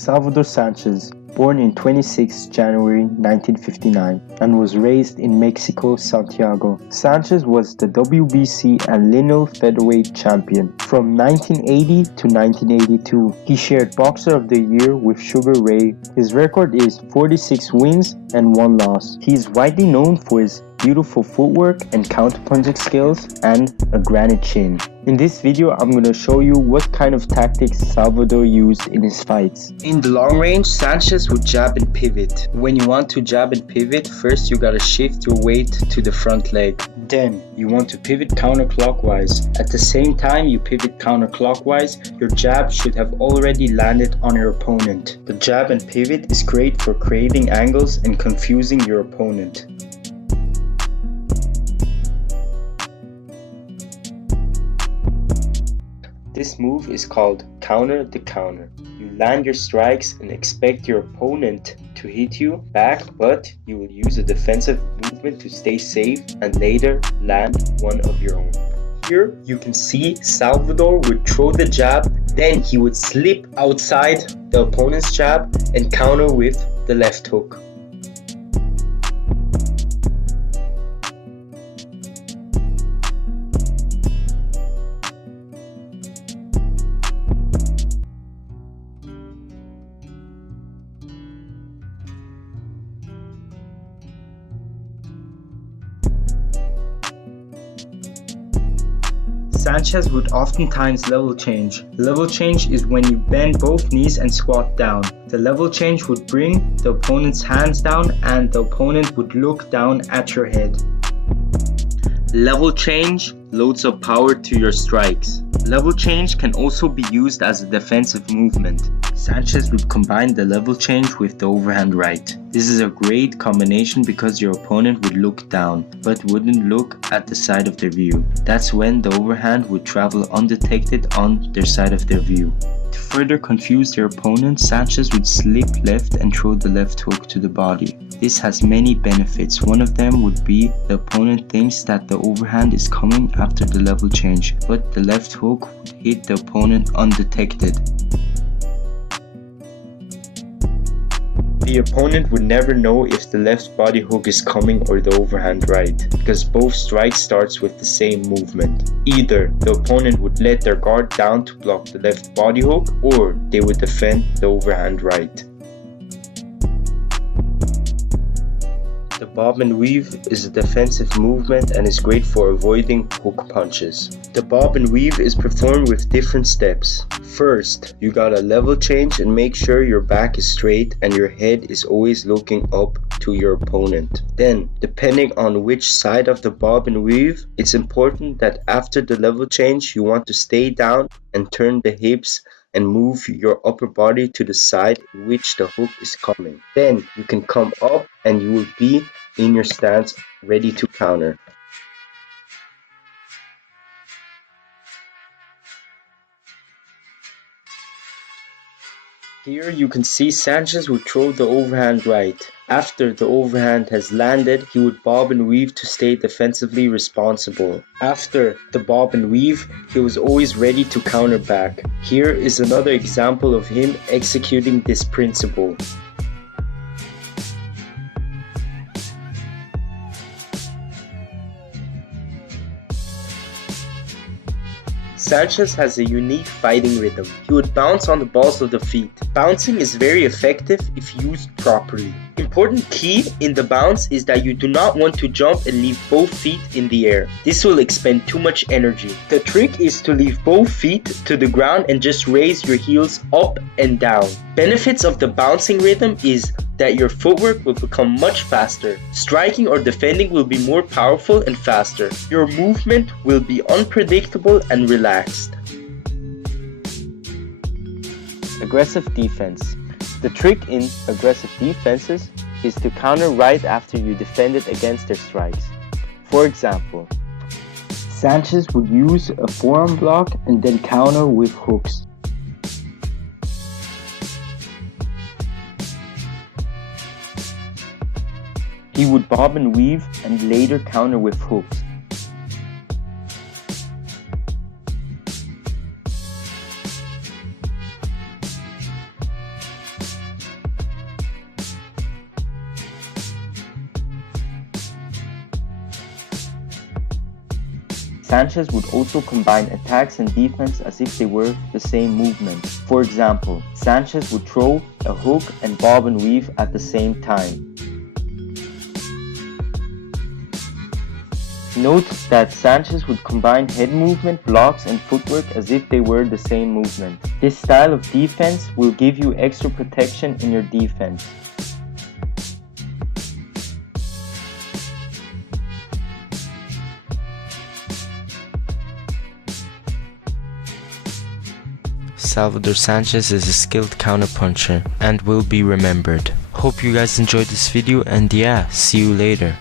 Salvador Sanchez, born in 26 January 1959 and was raised in Mexico, Santiago. Sanchez was the WBC and lineal featherweight champion. From 1980 to 1982, he shared Boxer of the Year with Sugar Ray. His record is 46 wins and 1 loss. He is widely known for his beautiful footwork and counterpunching skills and a granite chin. In this video, I'm going to show you what kind of tactics Salvador used in his fights. In the long range, Sanchez would jab and pivot. When you want to jab and pivot, first you gotta shift your weight to the front leg. Then you want to pivot counterclockwise. At the same time you pivot counterclockwise, your jab should have already landed on your opponent. The jab and pivot is great for creating angles and confusing your opponent. This move is called counter the counter. You land your strikes and expect your opponent to hit you back, but you will use a defensive movement to stay safe and later land one of your own. Here you can see Salvador would throw the jab, then he would slip outside the opponent's jab and counter with the left hook. Sanchez would oftentimes level change. Level change is when you bend both knees and squat down. The level change would bring the opponent's hands down and the opponent would look down at your head. Level change loads up power to your strikes. Level change can also be used as a defensive movement. Sanchez would combine the level change with the overhand right. This is a great combination because your opponent would look down, but wouldn't look at the side of their view. That's when the overhand would travel undetected on their side of their view. To further confuse their opponent, Sanchez would slip left and throw the left hook to the body. This has many benefits. One of them would be the opponent thinks that the overhand is coming after the level change, but the left hook would hit the opponent undetected. The opponent would never know if the left body hook is coming or the overhand right, because both strikes starts with the same movement. Either the opponent would let their guard down to block the left body hook, or they would defend the overhand right. The bob and weave is a defensive movement and is great for avoiding hook punches. The bob and weave is performed with different steps. First, you gotta level change and make sure your back is straight and your head is always looking up to your opponent. Then, depending on which side of the bob and weave, it's important that after the level change you want to stay down and turn the hips and move your upper body to the side in which the hook is coming. Then you can come up and you will be in your stance ready to counter. Here you can see Sanchez would throw the overhand right. After the overhand has landed, he would bob and weave to stay defensively responsible. After the bob and weave, he was always ready to counter back. Here is another example of him executing this principle. Sanchez has a unique fighting rhythm. He would bounce on the balls of the feet. Bouncing is very effective if used properly. Important key in the bounce is that you do not want to jump and leave both feet in the air. This will expend too much energy. The trick is to leave both feet to the ground and just raise your heels up and down. Benefits of the bouncing rhythm is that your footwork will become much faster. Striking or defending will be more powerful and faster. Your movement will be unpredictable and relaxed. Aggressive defense. The trick in aggressive defenses is to counter right after you defended against their strikes. For example, Sanchez would use a forearm block and then counter with hooks. He would bob and weave and later counter with hooks. Sanchez would also combine attacks and defense as if they were the same movement. For example, Sanchez would throw a hook and bob and weave at the same time. Note that Sanchez would combine head movement, blocks, and footwork as if they were the same movement. This style of defense will give you extra protection in your defense. Salvador Sanchez is a skilled counterpuncher and will be remembered. Hope you guys enjoyed this video, and yeah, see you later.